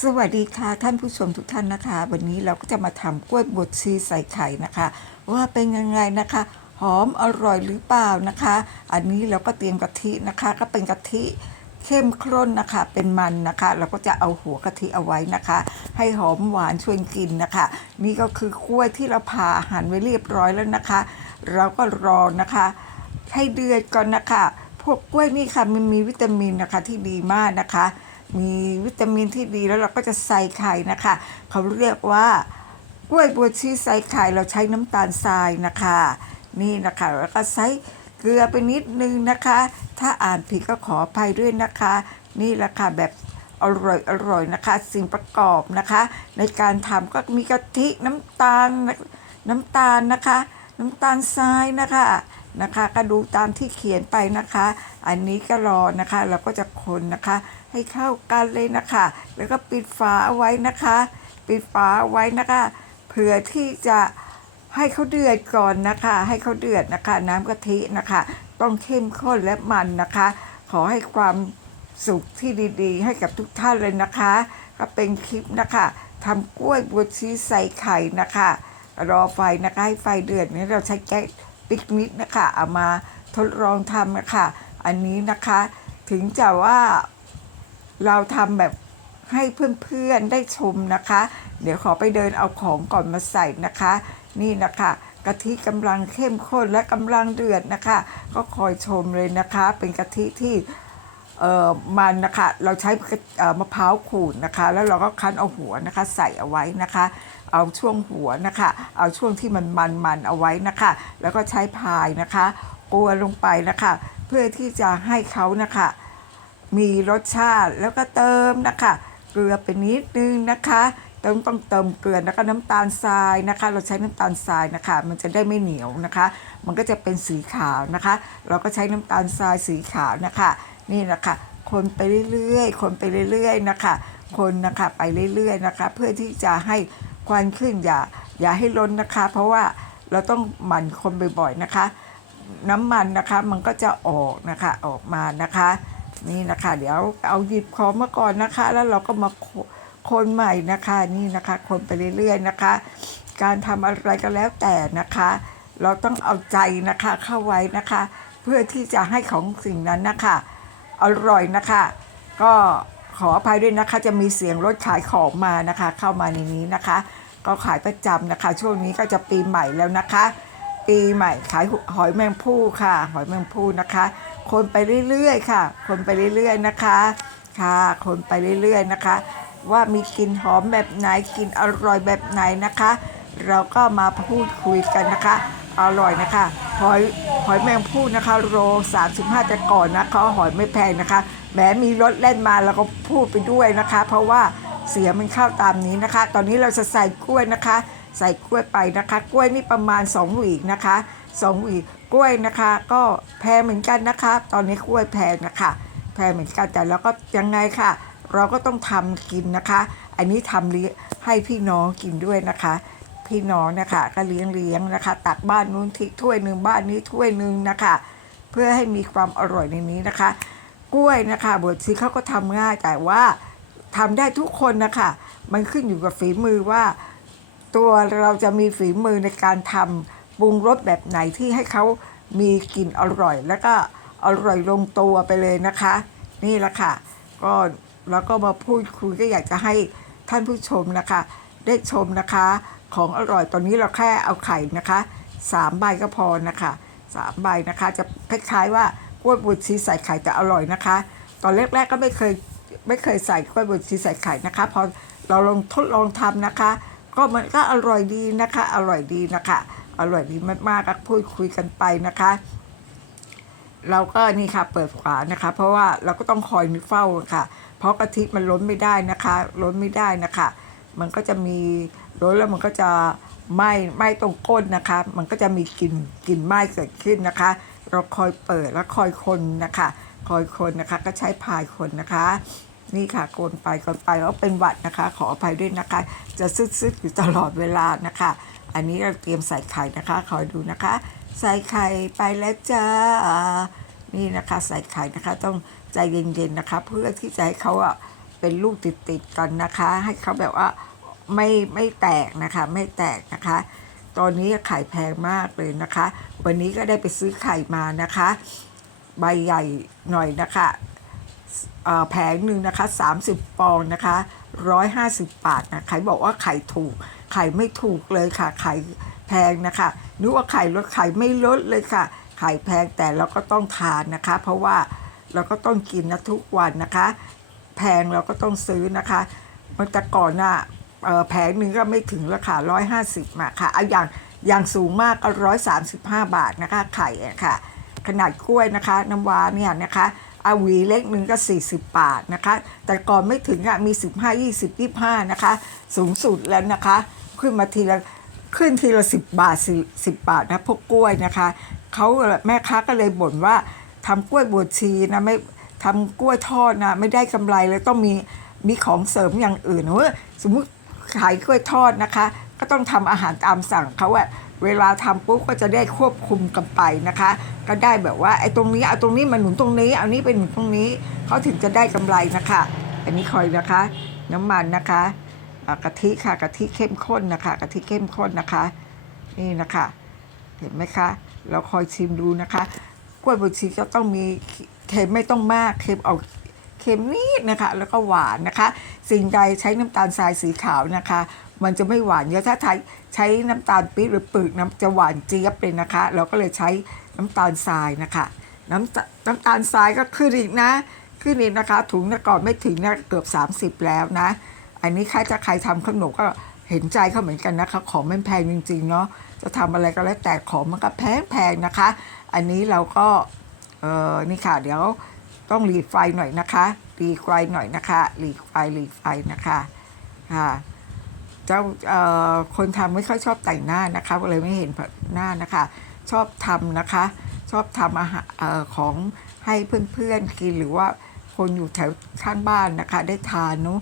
สวัสดีค่ะท่านผู้ชมทุกท่านนะคะ วันนี้เราก็จะมาทำกล้วยบดชีใส่ไข่นะคะ ว่าเป็นยังไงนะคะ หอมอร่อยหรือเปล่านะคะ อันนี้เราก็เตรียมกะทินะคะ ก็เป็นกะทิเข้มข้นนะคะ เป็นมันนะคะ เราก็จะเอาหัวกะทิเอาไว้นะคะ ให้หอมหวานชวนกินนะคะ นี่ก็คือกล้วยที่เราผ่าหั่นไว้เรียบร้อยแล้วนะคะ เราก็รอนะคะ ให้เดือดก่อนนะคะ พวกกล้วยนี่ค่ะมันมีวิตามินนะคะที่ดีมากนะคะ มีวิตามินที่ดีแล้วเราก็จะใส่ไข่นะคะ เขาเรียกว่ากล้วยบัวชีใส่ไข่เราใช้น้ำตาลทรายนะคะ นี่นะคะแล้วก็ใส่เกลือไปนิดนึงนะคะ ถ้าอ่านผิดก็ขออภัยด้วยนะคะ นี่แหละค่ะแบบอร่อยอร่อยนะคะ สิ่งประกอบนะคะ ในการทำก็มีกะทิน้ำตาลน้ำตาลนะคะ น้ำตาลทรายนะคะนะคะ ก็ดูตามที่เขียนไปนะคะ อันนี้ก็รอนะคะ เราก็จะคนนะคะ ให้เข้ากันเลยนะคะ แล้วก็ปิดฝาเอาไว้นะคะ ปิดฝาเอาไว้นะคะ เผื่อที่จะให้เขาเดือดก่อนนะคะ ให้เขาเดือดนะคะ น้ำกะทินะคะ ต้องเข้มข้นและมันนะคะ ขอให้ความสุขที่ดีๆ ให้กับทุกท่านเลยนะคะก็เป็นคลิปนะคะทำกล้วยบวชีใส่ไข่นะคะ รอไฟนะคะให้ไฟเดือดนี้เราใช้แก๊สปิกนิกนะคะเอามาทดลองทำนะคะ อันนี้นะคะถึงจะว่า เราทำแบบให้เพื่อนๆได้ชมนะคะ เดี๋ยวขอไปเดินเอาของก่อนมาใส่นะคะ นี่นะคะกะทิกำลังเข้มข้นและกำลังเดือดนะคะ ก็คอยชมเลยนะคะ เป็นกะทิที่เออมันนะคะ เราใช้มะพร้าวขูดนะคะ แล้วเราก็คั้นเอาหัวนะคะ ใส่เอาไว้นะคะ เอาช่วงหัวนะคะ เอาช่วงที่มันมันๆเอาไว้นะคะ แล้วก็ใช้พายนะคะกลัวลงไปนะคะ เพื่อที่จะให้เขานะคะ มีรสชาติแล้วก็เติมนะคะ เกลือไปนิดนึงนะคะเติมต้องเติมเกลือแล้วก็น้ำตาลทรายนะคะ เราใช้น้ำตาลทรายนะคะ มันจะได้ไม่เหนียวนะคะ มันก็จะเป็นสีขาวนะคะ เราก็ใช้น้ำตาลทรายสีขาวนะคะ นี่นะคะคนไปเรื่อยๆ คนไปเรื่อยๆนะคะ คนนะคะไปเรื่อยๆนะคะ เพื่อที่จะให้ควันขึ้นอย่าอย่าให้ล้นนะคะ เพราะว่าเราต้องหมั่นคนบ่อยๆนะคะ น้ำมันนะคะมันก็จะออกนะคะออกมานะคะ นี่นะคะ เดี๋ยวเอาหยิบของมาก่อนนะคะ แล้วเราก็มาคนใหม่นะคะนี่นะคะ คนไปเรื่อยๆนะคะ การทำอะไรก็แล้วแต่นะคะ เราต้องเอาใจนะคะเข้าไว้นะคะ เพื่อที่จะให้ของสิ่งนั้นนะคะอร่อยนะคะ ก็ขออภัยด้วยนะคะ จะมีเสียงรถขายของมานะคะ เข้ามาในนี้นะคะ ก็ขายประจำนะคะ ช่วงนี้ก็จะปีใหม่แล้วนะคะ ปีใหม่ขายหอยแมงภู่ค่ะ หอยแมงภู่นะคะ คนไปเรื่อยๆค่ะ คนไปเรื่อยๆนะคะ ค่ะ คนไปเรื่อยๆนะคะ ว่ามีกลิ่นหอมแบบไหนกลิ่นอร่อยแบบไหนนะคะ เราก็มาพูดคุยกันนะคะ อร่อยนะคะหอยหอยแมงภู่นะคะโล35แต่ก่อนนะเขาหอยไม่แพงนะคะแม้มีรถเล่นมาเราก็พูดไปด้วยนะคะ เพราะว่าเสียมันเข้าตามนี้นะคะ ตอนนี้เราจะใส่กล้วยนะคะ ใส่กล้วยไปนะคะ กล้วยนี่ประมาณ2หวีกนะคะ 2หวีกล้วยนะคะ ก็แพงเหมือนกันนะคะ ตอนนี้กล้วยแพงนะคะ แพงเหมือนกันแต่เราก็ยังไงค่ะ เราก็ต้องทำกินนะคะ อันนี้ทำเลี้ยให้พี่น้องกินด้วยนะคะ พี่น้องนะคะก็เลี้ยงเลี้ยงนะคะ ตักบ้านนู้นทิถ้วยหนึ่งบ้านนี้ถ้วยหนึ่งนะคะ เพื่อให้มีความอร่อยในนี้นะคะ กล้วยนะคะบทซีเขาก็ทำง่ายแต่ว่าทำได้ทุกคนนะคะ มันขึ้นอยู่กับฝีมือว่า ตัวเราจะมีฝีมือในการทำ ปรุงรสแบบไหนที่ให้เขามีกลิ่นอร่อย แล้วก็อร่อยลงตัวไปเลยนะคะ นี่แหละค่ะ ก็เราก็มาพูดคุยก็อยากจะให้ท่านผู้ชมนะคะ ได้ชมนะคะ ของอร่อยตอนนี้เราแค่เอาไข่นะคะสามใบก็พอนะคะสามใบนะคะ จะคล้ายๆว่ากล้วยบวชชีใส่ไข่แต่อร่อยนะคะ ตอนแรกๆก็ไม่เคยไม่เคยใส่กล้วยบวชชีใส่ไข่นะคะพอเราลองทดลองทำนะคะ ก็มันก็อร่อยดีนะคะ อร่อยดีนะคะ อร่อยดีมากๆก็พูดคุยกันไปนะคะ เราก็นี่ค่ะเปิดฝานะคะ เพราะว่าเราก็ต้องคอยเฝ้าค่ะ เพราะกะทิมันล้นไม่ได้นะคะ ล้นไม่ได้นะคะ มันก็จะมีล้นแล้วมันก็จะไหม้ไหม้ตรงก้นนะคะ มันก็จะมีกลิ่นกลิ่นไหม้เกิดขึ้นนะคะ เราคอยเปิดแล้วคอยคนนะคะ คอยคนนะคะก็ใช้พายคนนะคะ นี่ค่ะโกนไปโกนไปแล้วเป็นหวัดนะคะ ขออภัยด้วยนะคะ จะซึดๆอยู่ตลอดเวลานะคะ อันนี้เราเตรียมใส่ไข่นะคะ คอยดูนะคะ ใส่ไข่ไปแล้วจ้า นี่นะคะใส่ไข่นะคะ ต้องใจเย็นๆนะคะ เพื่อที่จะให้เขาอะเป็นลูกติดๆกันนะคะ ให้เขาแบบว่าไม่ไม่แตกนะคะ ไม่แตกนะคะ ตอนนี้ไข่แพงมากเลยนะคะ วันนี้ก็ได้ไปซื้อไข่มานะคะ ใบใหญ่หน่อยนะคะแผงหนึ่งนะคะ 30ปองนะคะ 150 บาทนะใครบอกว่าไข่ถูก ไข่ไม่ถูกเลยค่ะ ไข่แพงนะคะนึกว่าไข่ลดไข่ไม่ลดเลยค่ะ ไข่แพงแต่เราก็ต้องทานนะคะ เพราะว่าเราก็ต้องกินนะทุกวันนะคะ แพงเราก็ต้องซื้อนะคะมันแต่ก่อนน่ะแผงหนึ่งก็ไม่ถึงราคาร้อยห้าสิบมาค่ะเอาอย่างอย่างสูงมากก็ร้อยสามสิบห้าบาทนะคะ ไข่ค่ะ ขนาดกล้วยนะคะ น้ำว้าเนี่ยนะคะอาวีเล็กหนึ่งก็ 40 บาทนะคะ แต่ก่อนไม่ถึงอะมี 15 20 25 นะคะ สูงสุดแล้วนะคะ ขึ้นมาทีละขึ้นทีละ10บบาท10 10บาทนะพวกกล้วยนะคะเขาแม่ค้าก็เลยบ่นว่าทำกล้วยบวชชีนะไม่ทำกล้วยทอดนะไม่ได้กำไรเลยต้องมีมีของเสริมอย่างอื่นเว้ยสมมุติขายกล้วยทอดนะคะ ก็ต้องทำอาหารตามสั่งเขาอะเวลาทำปุ๊บก็จะได้ควบคุมกันไปนะคะ ก็ได้แบบว่าไอ้ตรงนี้เอาตรงนี้มาหนุนตรงนี้เอานี้ไปหนุนตรงนี้เขาถึงจะได้กำไรนะคะ อันนี้คอยนะคะ น้ำมันนะคะ กะทิค่ะกะทิเข้มข้นนะคะกะทิเข้มข้นนะคะ นี่นะคะ เห็นไหมคะ เราคอยชิมดูนะคะกล้วยบวชชีก็ต้องมีเค็มไม่ต้องมากเค็มเอาเค็มนิดนะคะ แล้วก็หวานนะคะ สิ่งใดใช้น้ำตาลทรายสีขาวนะคะ มันจะไม่หวานเยอะถ้าใช้ใช้น้ำตาลปี๊บหรือปึกน้ำจะหวานเจี๊ยบเลยนะคะ เราก็เลยใช้น้ำตาลทรายนะคะ น้ำตาน้ำตาลทรายก็ขึ้นอีกนะ ขึ้นอีกนะคะ ถุงนะก่อนไม่ถึงนะเกือบ 30 แล้วนะ อันนี้ใครจะใครทำขนมก็เห็นใจเขาเหมือนกันนะคะ ของมันแพงจริงๆเนาะจะทำอะไรก็แล้วแต่ของมันก็แพงแพงๆนะคะ อันนี้เราก็เออนี่ค่ะเดี๋ยวต้องหลีไฟหน่อยนะคะหลีไฟหน่อยนะคะหลีไฟหลีไฟนะคะค่ะเจ้าเอ่อคนทำไม่ค่อยชอบแต่งหน้านะคะก็เลยไม่เห็นหน้านะคะ ชอบทำนะคะ ชอบทำอาหารออของให้เพื่อนๆกินหรือว่าคนอยู่แถวข้างบ้านนะคะ ได้ทานเนาะ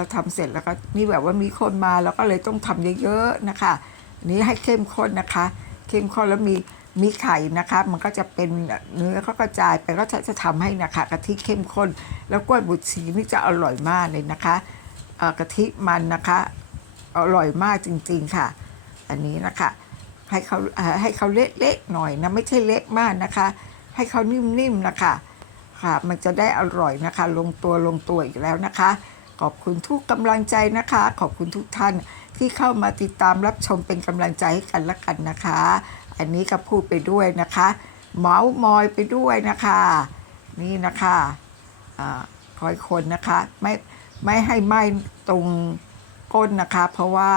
เราทำเสร็จแล้วก็นี่แบบว่ามีคนมาเราก็เลยต้องทำเยอะๆนะคะอันนี้ให้เข้มข้นนะคะ เข้มข้นแล้วมีมีไข่นะคะ มันก็จะเป็นเนื้อเขากระจายไปก็จะจะทำให้นะคะกะทิเข้มข้น แล้วกล้วยบุตรชีนี่จะอร่อยมากเลยนะคะกะทิมันนะคะ อร่อยมากจริง ๆค่ะ อันนี้นะคะ ให้เขาให้เขาเละๆหน่อยนะไม่ใช่เละมากนะคะ ให้เขานิ่มๆนะคะค่ะ มันจะได้อร่อยนะคะ ลงตัวลงตัวอีกแล้วนะคะ ขอบคุณทุกกำลังใจนะคะ ขอบคุณทุกท่านที่เข้ามาติดตามรับชมเป็นกำลังใจให้กันละกันนะคะ อันนี้ก็พูดไปด้วยนะคะเมาส์มอยไปด้วยนะคะ นี่นะคะคอยคนนะคะไม่ไม่ให้ไหม้ตรงก้นนะคะ เพราะว่า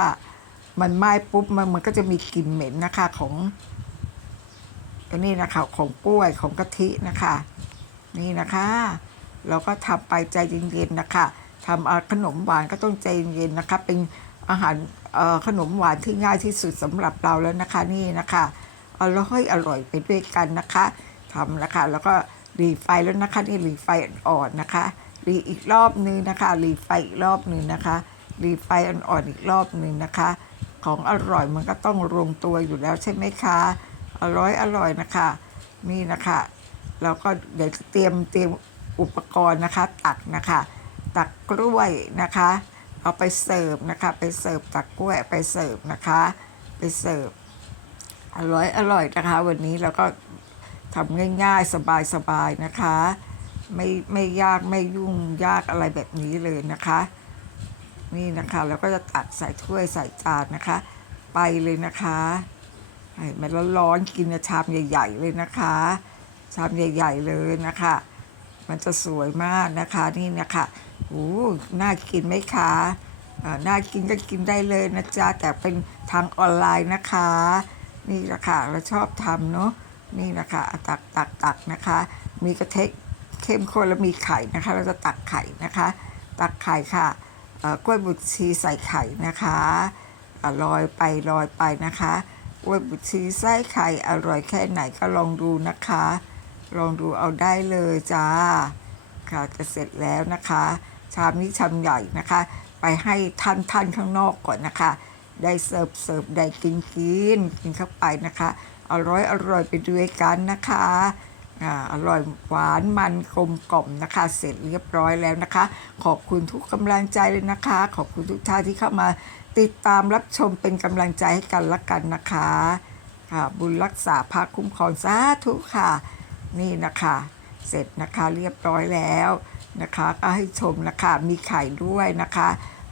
มันไหม้ปุ๊บมันมันก็จะมีกลิ่นเหม็นนะคะของอันนี้นะคะของกล้วยของกะทินะคะ นี่นะคะ เราก็ทำไปใจเย็นๆนะคะ ทำขนมหวานก็ต้องใจเย็นนะคะ เป็นอาหารขนมหวานที่ง่ายที่สุดสำหรับเราแล้วนะคะนี่นะคะอร่อยอร่อยไปด้วยกันนะคะทำแล้วค่ะแล้วก็รีไฟแล้วนะคะนี่รีไฟอ่อนๆนะคะ รีอีกรอบนึงนะคะ รีไฟอีกรอบนึงนะคะ รีไฟอ่อนๆอีกรอบนึงนะคะ ของอร่อยมันก็ต้องลงตัวอยู่แล้วใช่ไหมคะอร่อยอร่อยนะคะนี่นะคะเราก็เดี๋ยวเตรียมเตรียมอุปกรณ์นะคะ ตักนะคะ ตักกล้วยนะคะ เอาไปเสิร์ฟนะคะ ไปเสิร์ฟตักกล้วยไปเสิร์ฟนะคะ ไปเสิร์ฟอร่อยอร่อยนะคะ วันนี้เราก็ทำง่ายๆสบายๆนะคะ ไม่ไม่ยากไม่ยุ่งยากอะไรแบบนี้เลยนะคะ นี่นะคะเราก็จะตักใส่ถ้วยใส่จานนะคะ ไปเลยนะคะให้มันร้อนๆกินในชามใหญ่ ๆ เลยนะคะ ชามใหญ่ ๆ เลยนะคะ มันจะสวยมากนะคะนี่นะคะ โอ้น่ากินไหมคะน่ากินก็กินได้เลยนะจ๊ะ แต่เป็นทางออนไลน์นะคะ นี่แหละค่ะเราชอบทำเนาะนี่นะคะอะตักตักตักนะคะ มีกระเทะเข้มข้นแล้วมีไข่นะคะ เราจะตักไข่นะคะ ตักไข่ค่ะกล้วยบุตรชีใส่ไข่นะคะลอยไปลอยไปนะคะกล้วยบุตรชีไส้ไข่อร่อยแค่ไหนก็ลองดูนะคะ ลองดูเอาได้เลยจ้า ค่ะจะเสร็จแล้วนะคะ ชามนี้ชามใหญ่นะคะ ไปให้ท่านท่านข้างนอกก่อนนะคะ ได้เสิร์ฟเสิร์ฟได้กินกินกินเข้าไปนะคะอร่อยอร่อยไปด้วยกันนะคะอ่าอร่อยหวานมันกลมกล่อมนะคะ เสร็จเรียบร้อยแล้วนะคะ ขอบคุณทุกกำลังใจเลยนะคะ ขอบคุณทุกท่านที่เข้ามาติดตามรับชมเป็นกำลังใจให้กันละกันนะคะค่ะบุญรักษาพาคุ้มครองสาธุค่ะ นี่นะคะ เสร็จนะคะเรียบร้อยแล้วนะคะก็ให้ชมนะคะมีไข่ด้วยนะคะ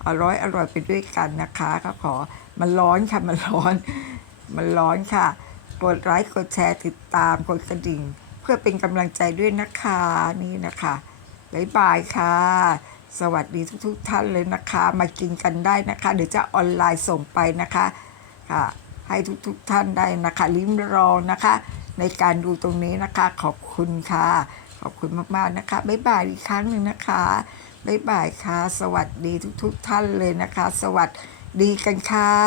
อร่อยอร่อยไปด้วยกันนะคะ ก็ขอมันร้อนค่ะมันร้อน มันร้อนค่ะ กดไลค์กดแชร์ติดตามกดกระดิ่ง เพื่อเป็นกำลังใจด้วยนะคะนี่นะคะบ๊ายบายค่ะ สวัสดีทุกๆทท่านเลยนะคะ มากินกันได้นะคะ เดี๋ยวจะออนไลน์ส่งไปนะคะค่ะให้ทุกๆทท่านได้นะคะลิ้มลองนะคะ ในการดูตรงนี้นะคะขอบคุณค่ะ ขอบคุณมากๆนะคะ บ๊ายบายอีกครั้งหนึ่งนะคะบ๊ายบายค่ะ สวัสดีทุกๆทท่านเลยนะคะ สวัสดีกันค่ะ